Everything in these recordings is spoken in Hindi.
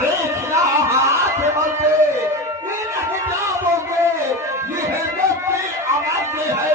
देखना हाथ मलते ये नहीं जाओगे ये है मुझसे आवाज है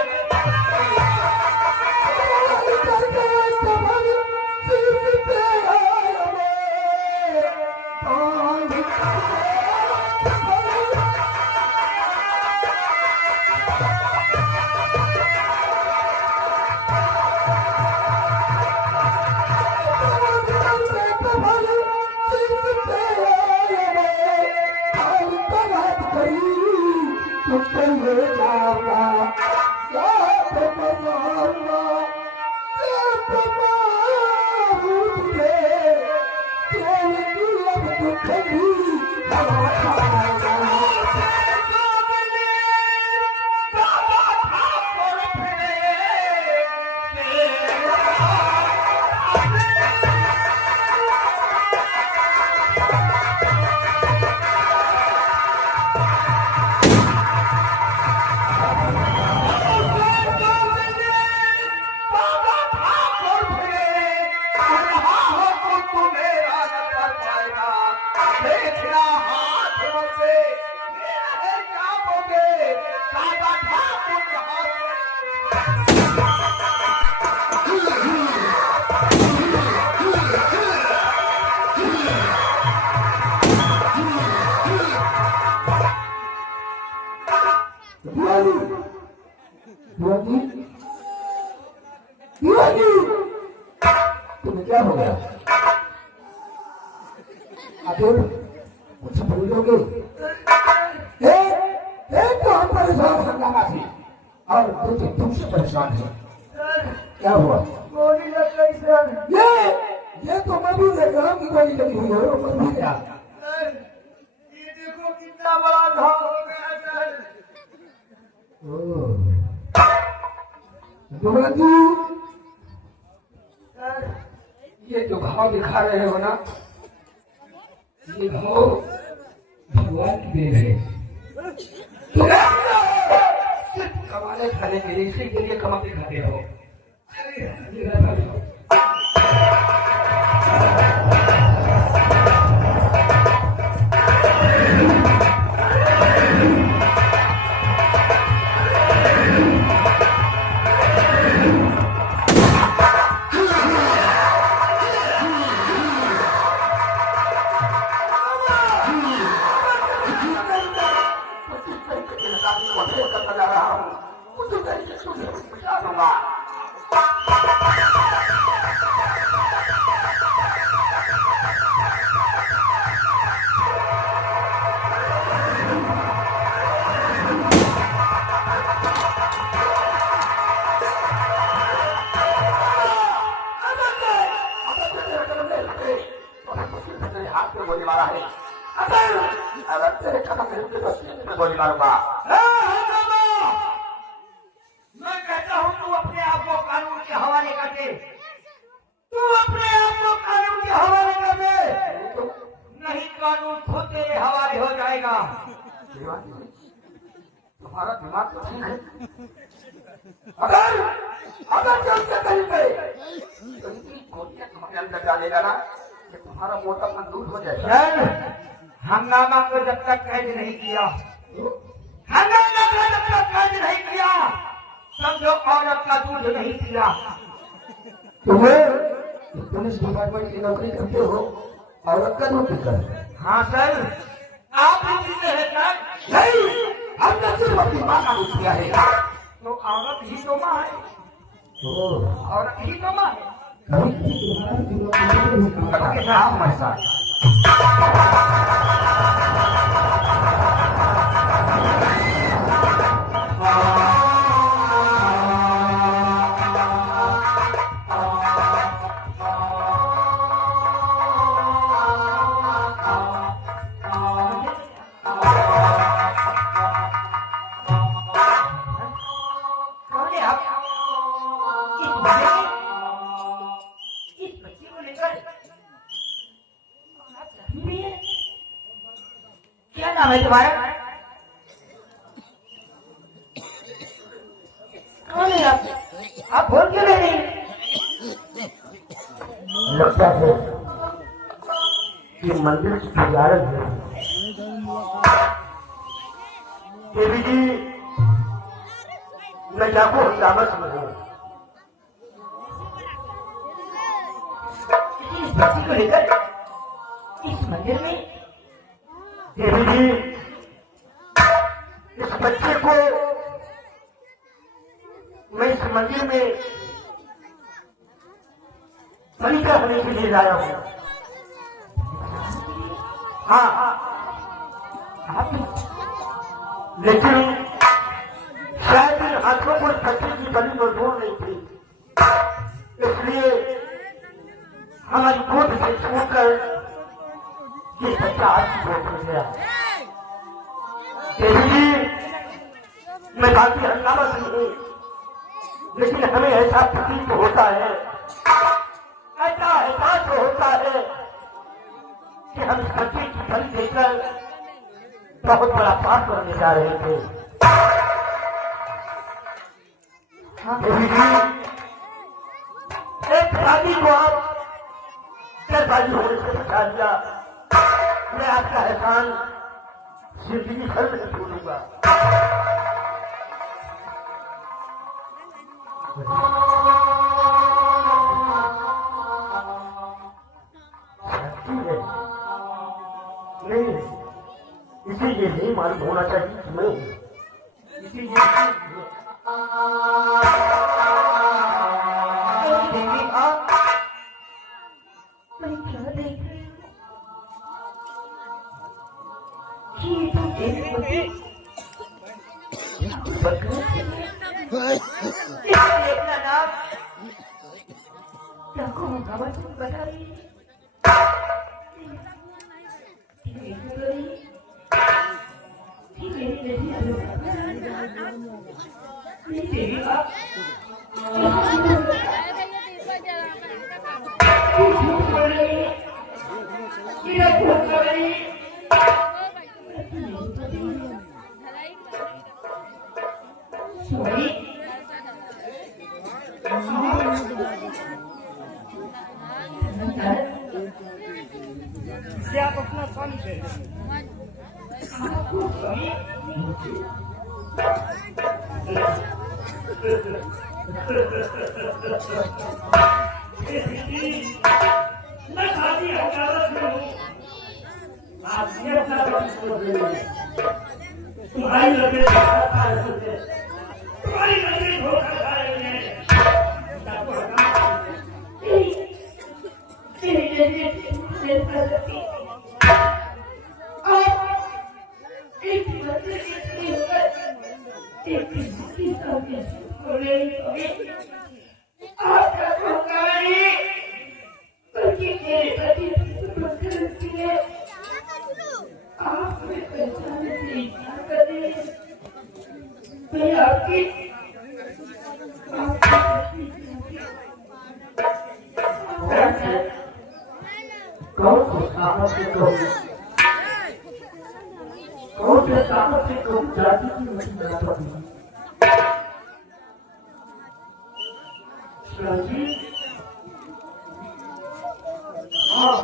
तुम्हें क्या हो गया? आखिर कुछ बोलोगे? तो हम परेशान हंगामा थी और तुमसे परेशान है। क्या हुआ? गोली लग गई सर। ये तो मैं भी देख रहा हूँ कि गोली लगी हुई है। वो मर भी गया। ये देखो कितना बड़ा घाव हो गया सर। ये जो घाव दिखा रहे हो ना, ये घाव भगवान की देन है। सिर्फ कमाने खाने के लिए, इसी के लिए कमाते खाते हो। गोली मारा है। अगर तेरे कदम में गोली मारूंगा। मैं कहता हूँ तू अपने आप को कानून के हवाले कर दे। तू अपने आप को कानून के हवाले कर दे, नहीं कानून खुद तेरे हवाले हो जाएगा। तुम्हारा दिमाग तो ठीक है। अगर चलते कहीं पे गोलियां तुम्हारे अंदर डालेगा ना, कि तुम्हारा मोटापन दूर हो जाएगा। हंगामा को जब तक कैद नहीं किया, हंगामा को जब तक कैद नहीं किया, समझो औरत का दूध नहीं पिया। तुम्हें पुलिस डिपार्टमेंट की नौकरी करते हो, औरत का दूध पीकर? हाँ सर, आप भी पीते हैं सर? नहीं, हमने सिर्फ अपनी माँ का दूध पिया है। तो औरत ही तो माँ है। औरत ही तो माँ है। हमारे साथ क्या नाम है तुम्हारा? कौन है आप बोल क्यों नहीं? लगता है कि मंदिर की तैयारत है। देवी जी, मैं जाको हंगामत में हूँ। इस बच्ची को लेकर इस मंदिर में देवी जी, इस बच्चे को मैं इस मंदिर में बलिका होने के लिए लाया हूँ। हाँ, लेकिन शायद इन हाथों को बच्चे की बलि मंजूर नहीं थी, इसलिए हमारी गोद से छूटकर ये बच्चा आपकी गोद में गया। देवी जी, मैं बाकी हंगामा नहीं हूँ, लेकिन हमें ऐसा प्रतीत होता है, ऐसा एहसास होता है कि हम इस बच्चे की बलि देकर बहुत बड़ा पाप करने जा रहे थे। देवी जी, एक शादी को आप जल्दबाजी होने से बचा लिया। मैं आपका एहसान जिंदगी भर में भूलूंगा। नहीं, इसीलिए नहीं मालूम होना चाहिए कि मैं हूँ। इसीलिए देवी आप मैं क्या देख रही हूँ कि ये तो देवी देखना नाम क्या को हंगामा तुम बता रही है। आप अपना काम से मैं शादी अदालत में हूँ। आप ये अपना तुम्हारी लगे तुम्हारी लगे धोखा खाएंगे। जाति की मछली बना पड़ी। हाँ,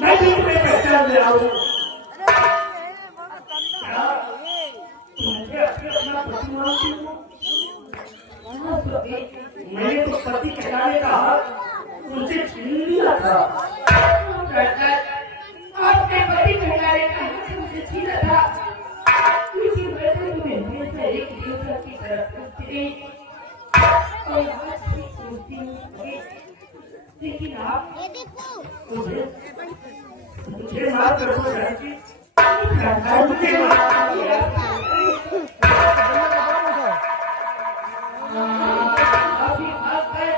मैं भी तुम्हें पहचान ले रहा हूँ। मुझे अपना पति मानती हूँ। मैंने तो पति कहलाने का उनसे छीन लिया था। आपने पति कहलाने का मुझे छीना था। इसी वजह से मैं हमेशा एक दूसरे की तरफ उतरी और आज भी सोचती हूँ, लेकिन आप मुझे माफ कर दो जानकी। अभी बात है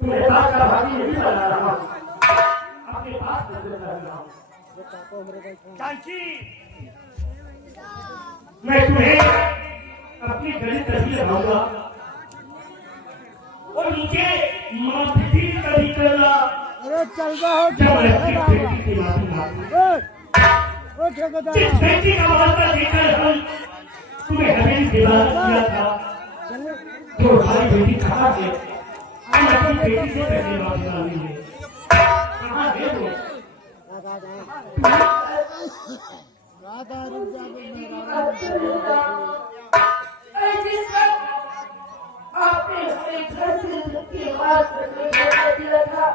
तुम्हें बात का भाभी नहीं बना रहा हूँ, आपके पास नजर कर रहा हूँ। जानकी, मैं तुम्हें अपनी गली तभी लगाऊंगा और मुझे माफी भी कभी करना। अरे चल रहा हो जब मैं अपनी बेटी की माफी मांगूंगा। जिस बेटी का वादा देकर हम तुम्हें हमें विवाह किया था, तो हमारी बेटी कहाँ है? हम अपनी बेटी से पहले बात करा लेंगे। कहाँ है वो? जिस वक्त आपने अपने घर से धक्के मार कर मुझे दिया था,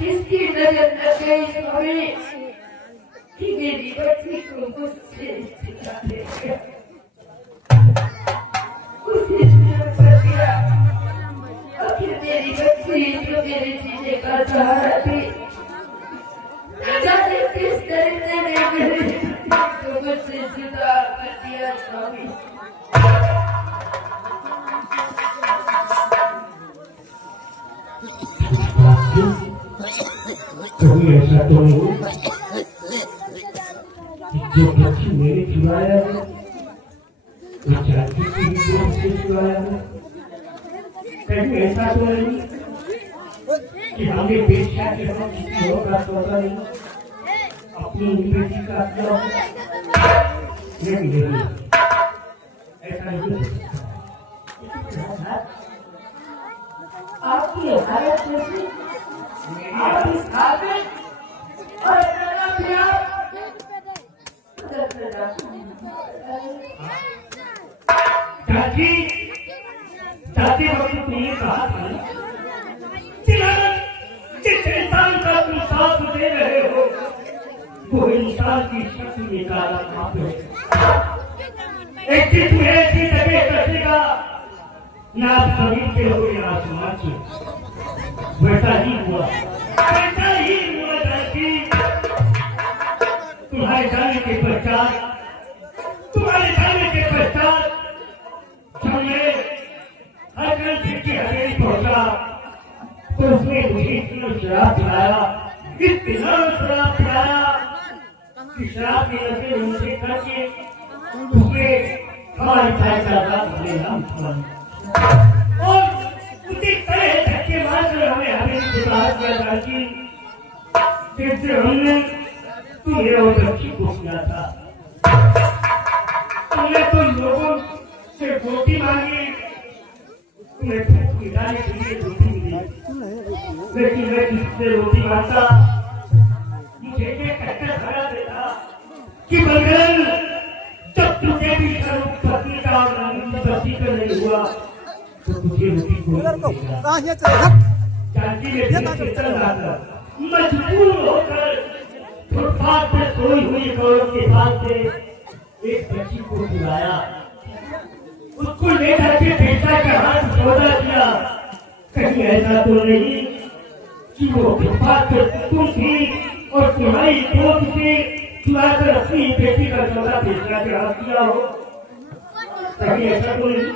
किसकी नजर न गई हमें कि मेरी बच्ची को मुझसे छिपा ले गया, उसे कर दिया। आखिर मेरी बच्ची जो मेरे जीने का सहारा थी, न जाने किस तरीके ने मेरी बच्ची को मुझसे जुदा कर दिया। स्वामी कभी ऐसा तो नहीं जो बच्ची मेरे चुराया है वो चाची की भी से चुराया है। कभी ऐसा तो नहीं कि हमें बेचा के हम किसी और का सौदा नहीं अपनी बेटी का किया नहीं ऐसा नहीं। आपकी हालत कैसी? आप इस हाल में और इतना प्यार चाची चाची वक्त तुमने कहा था जिस इंसान का तुम साथ दे रहे हो वो इंसान की शक्ति निकाला आप एक चीज तुम्हें ऐसी जगह रखेगा ना आप सभी के हो या आसमान से। वैसा ही हुआ चाची। तुम्हारे जाने के पश्चात जब मैं हर की हवेली पहुंचा तो उसने मुझे इतना शराब पिलाया, इतना शराब पिलाया कि शराब की नशे मुझे करके उसने हमारे भाई का नाम और उसी तरह धक्के मारकर हमें हवेली से बाहर किया चाची। जिससे हमने तुम्हें और बच्ची को किया था। तुमने तो लोगों से रोटी मांगी, तुम्हें खिलाने के लिए रोटी मिली, लेकिन मैं जिससे रोटी मांगता मुझे ये कहकर भरा देता कि बंगल जब तुझे भी पत्नी का और पति का नहीं हुआ तो तुझे रोटी को चाची ने चल रहा था मजबूर होकर फुटपाथ पे सोई हुई गौरव के पास से एक बच्ची को बुलाया, उसको लेकर के बेटा के हाथ सौदा किया। कहीं ऐसा तो नहीं कि वो फुटपाथ पे तुम थी और तुम्हारी दोस्त से चुराकर अपनी बेटी का सौदा बेचना के हाथ दिया हो? कहीं ऐसा तो नहीं?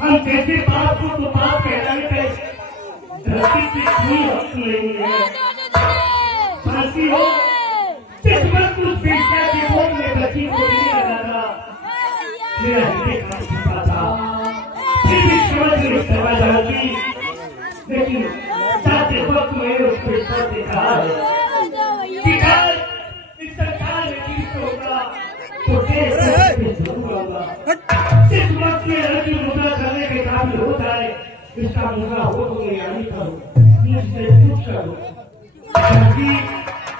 हम जैसे बाप को तो बाप कहलाने का धरती पे कोई हक नहीं है। फांसी हो जिस वक्त उस बेटा के बोल में बच्ची को नहीं लगाना मेरा हृदय कांप चुका था, फिर भी समझ नहीं सका जाती। लेकिन जाते वक्त मैंने उस बेटा से कहा है कि इस संसार में जीवित होगा तो देश में जरूर आऊंगा। जिस वक्त ये लड़की मुद्रा करने के काबिल हो जाए इसका मुद्रा हो तो मैं यानी करूँ मुझसे पूछ करूँ।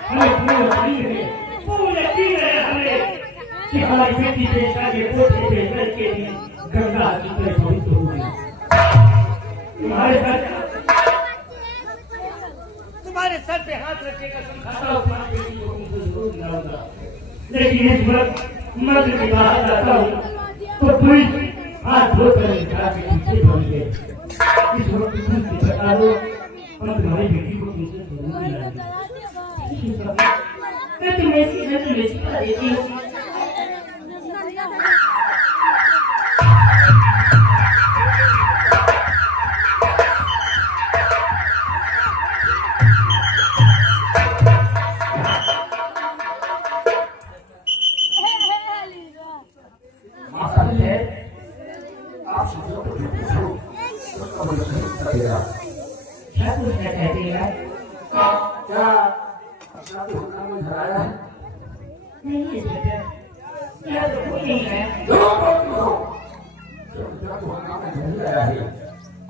हमें पूरा यकीन है, पूरा यकीन है हमें कि हमारी बेटी बेटा के पोते बेटे के लिए गंगा चित्र पवित्र होगी। तुम्हारे साथ सर पे हाथ रख के कसम खाता हूँ तुम्हारी बेटी को तुमसे जरूर दिलाऊंगा। लेकिन इस वक्त मर्द के बाहर जाता हूँ तो पुलिस हाथ धोकर इनकार के पीछे पड़ गए। इस वक्त पुलिस से बता दो हम तुम्हारी बेटी को तुमसे जरूर दिलाएंगे। मैं तुम्हें सिखा देती हूँ। माता जी आप मुझे तो पूछो उसका मुझे नहीं करेगा क्या पूछना चाहते हैं आप? क्या अपना तो होना में धराया है नहीं है बेटा, क्या तो कोई नहीं है। जो तो होना में नहीं आया है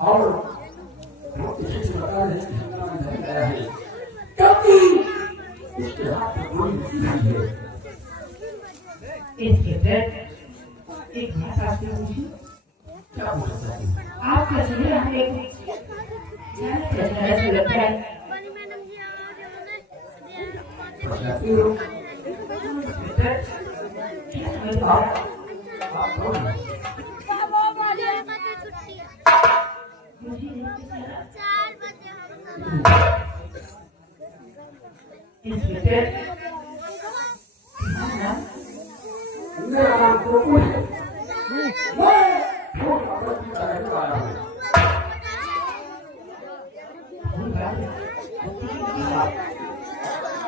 और वो किसी से बता रहे कि होना में नहीं आया है क्योंकि उसके हाथ में कोई नहीं है। इंस्पेक्टर, एक बात आपसे पूछूं? क्या बोल सकते हैं आपका चेहरा हमें जाने कैसा ऐसा लगता है। प्रजाति हो इंस्पेक्टर, क्या समझ पा रहा है? आप कौन हैं? मुझे नहीं पता। इंस्पेक्टर, तुम्हारा नाम? मेरा नाम गोपू है मैं फूल बाबा की रहने वाला हूँ।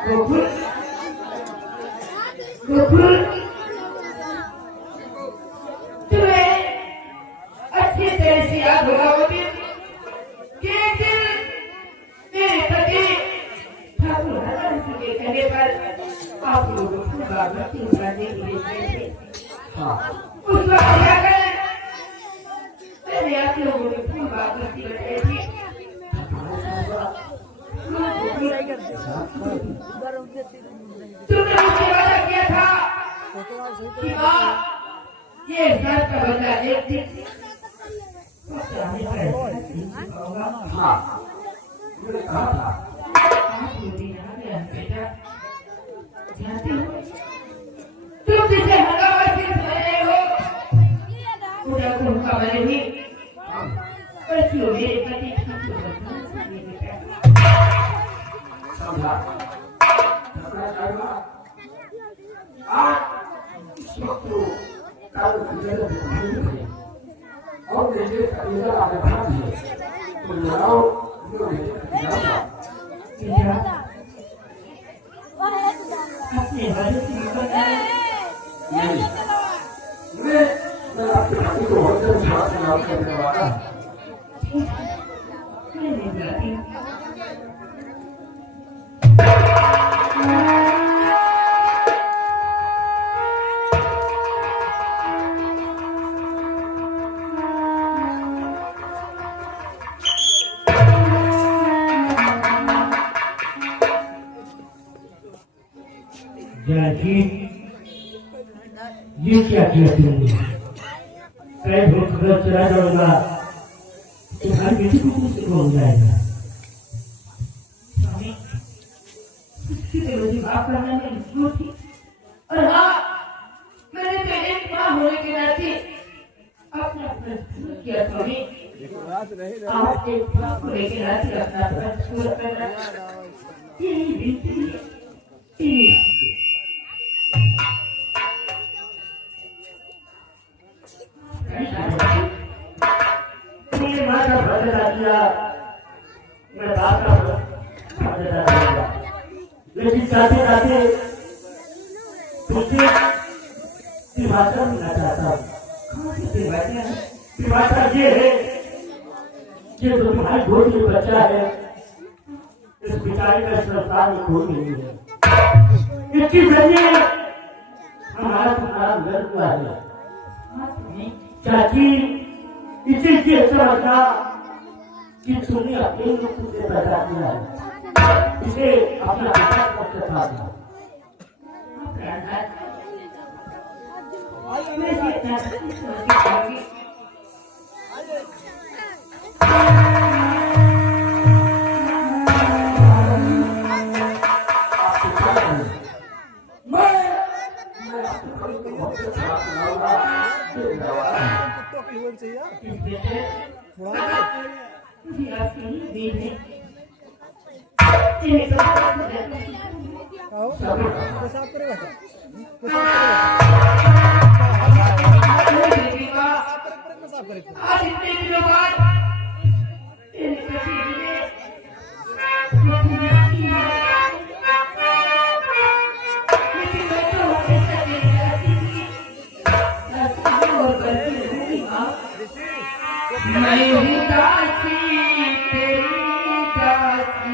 गोकुल, गोकुल, तुम्हें अच्छी तरह से याद होगा वो दिन कि एक दिन मेरे पति ठाकुर हसन सिंह के कहने पर आप लोगों को बागमती उगाने के लिए गए थे। हाँ उस वक्त क्या करें? मैंने आप लोगों को फूल बागमती बताई थी। तुमने मुझे वादा किया था कि माँ ये घर का बदला एक दिन आने पर होगा। हाँ मैंने कहा था आप मुझे यहाँ पे बेटा जानते हो तुम जिसे हंगामा से रहे हो उधर को हुआ बने ही पर क्यों मेरे पति ठाकुर हसन सिंह ने बेटा समझा झगड़ा करना आज इस वक्त तो कल मेरे नहीं थे और मुझे कलेजा आने है तो लगाओ जो मुझे जाऊंगा बेटा अपने वाले से निकल जाए। नहीं मैं आपके भाई को बहुत देर विश्वास में याद करने वाला मैं नहीं जाती। जानकी ये क्या किया तुमने? मैं वो खबर चला जाऊंगा तुम्हारी बेटी को कुछ हो जाएगा। स्वामी, उसकी तो मुझे माफ करना मेरी जरूरत थी। और हाँ, मैंने तो एक माँ होने के नाते अपना फर्ज पूरा किया स्वामी। आप एक माँ होने के नाते अपना फर्ज पूरा करना यही विनती है। यही आपसे। मेरे माँ का बदला किया मैं बाप का बदला दूंगा लेकिन जाते जाते तुझे दिवाकर मिलना चाहता हूँ। कौन सी दिवाली है? दिवाकर ये है कि जो तुम्हारी गोद में बच्चा है इस बिचारी का संस्कार में कोई नहीं है। इसके जरिए हमारा तुम्हारा घर हुआ है। हाँ तुम्हें चाची इसे ये समझना कि तुमने अपने को तुझे पैदा किया है इसे अपना पिता को सिखा दो। मैं इतना समझ के पाऊंगी। चाहिए पेशाब करेगा पेशाब करेगा आज इतने दिनों बाद मैं हूँ दासी तेरी दासी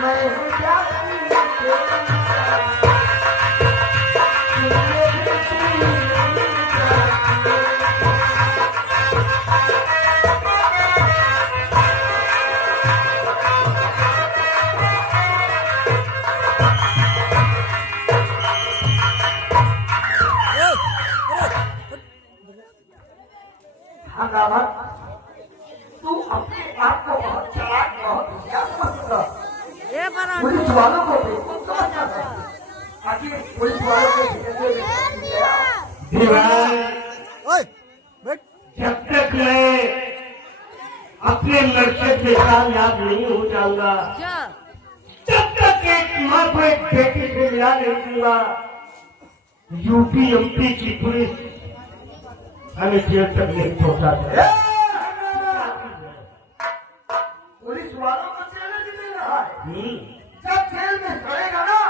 मेरी हंगामा तू अपने आप को बहुत चालाक बहुत होशियार समझता पुलिस वालों को भी समझना चाहिए आखिर पुलिस वालों के भीतर जब तक मैं अपने लक्ष्य से कामयाब नहीं हो जाऊंगा तब तक एक माँ को एक बेटी से मिला नहीं दूंगा। यूपी एमपी की पुलिस हमें जेल तक नहीं पहुंचा सकती। पुलिस वालों को जेल में मिल रहा है जब जेल में सड़ेगा ना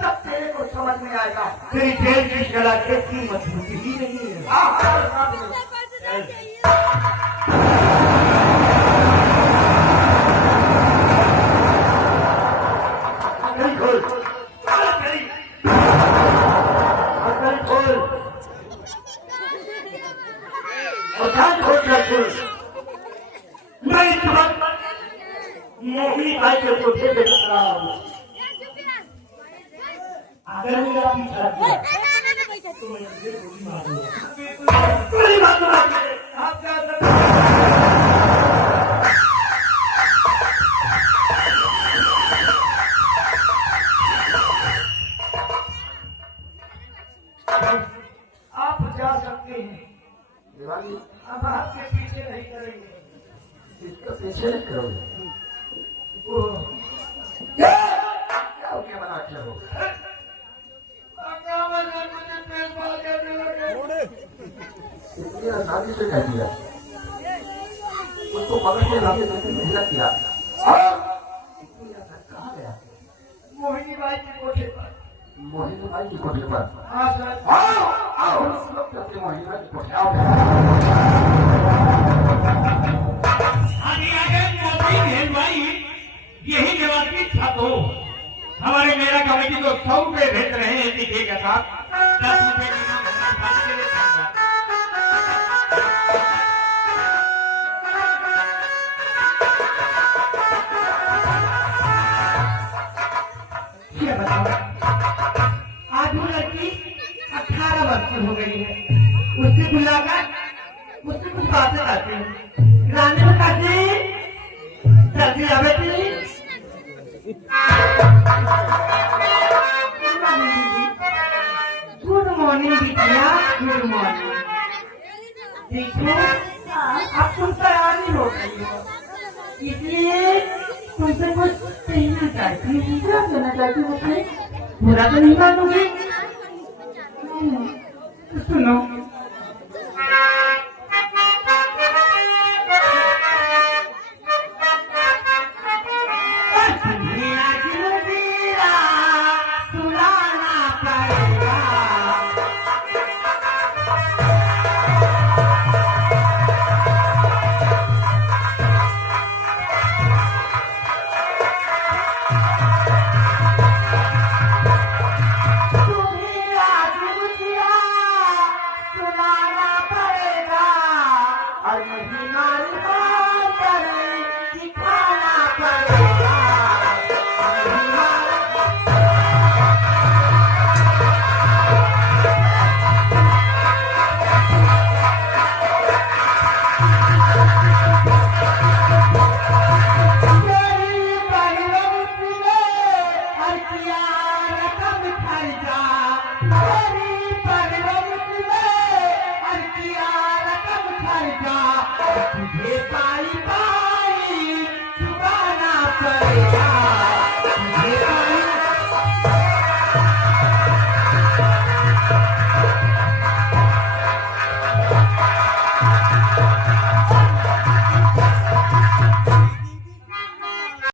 तब तेरे को समझ में आएगा तेरी जेल की शलाखत की मजबूती ही नहीं है। मैं इस वक्त मोहिनी भाई के कोठे पे जा रहा हूँ। अगर मेरा पीछा किया तो मैं इसे गोली मारूंगा। गोली मारूंगा। आप क्या आप जा सकते हैं अब आपके पीछे नहीं करेंगे। इसका पीछे नहीं करोगे क्या हो गया बना क्या हो इतनी आसानी से कह दिया उसको पकड़ के लाके भेजा किया इतनी आसान कहाँ गया मोहिनी बाई के कोठे पर। मोहिनी भाई की कोठे पर हाँ सर। आओ आओ लोग करते मोहिनी भाई की कोठे आओ भाई यही जवाब की था तो हमारे मेरा कमेटी को 100 रुपए भेज रहे हैं टीके के साथ 10 रुपए ये बताओ आज वो लड़की 18 वर्ष की हो गई है उससे बुलाकर उससे कुछ बातें करते हैं रानी में करते जल्दी आ बेटी गुड मॉर्निंग बिटिया गुड मॉर्निंग देखो अब तुम तैयार नहीं हो रही हो इसलिए तुमसे कुछ कहना चाहती हूँ क्या कहना चाहती हूँ मुझे बुरा तो नहीं मानोगे सुनो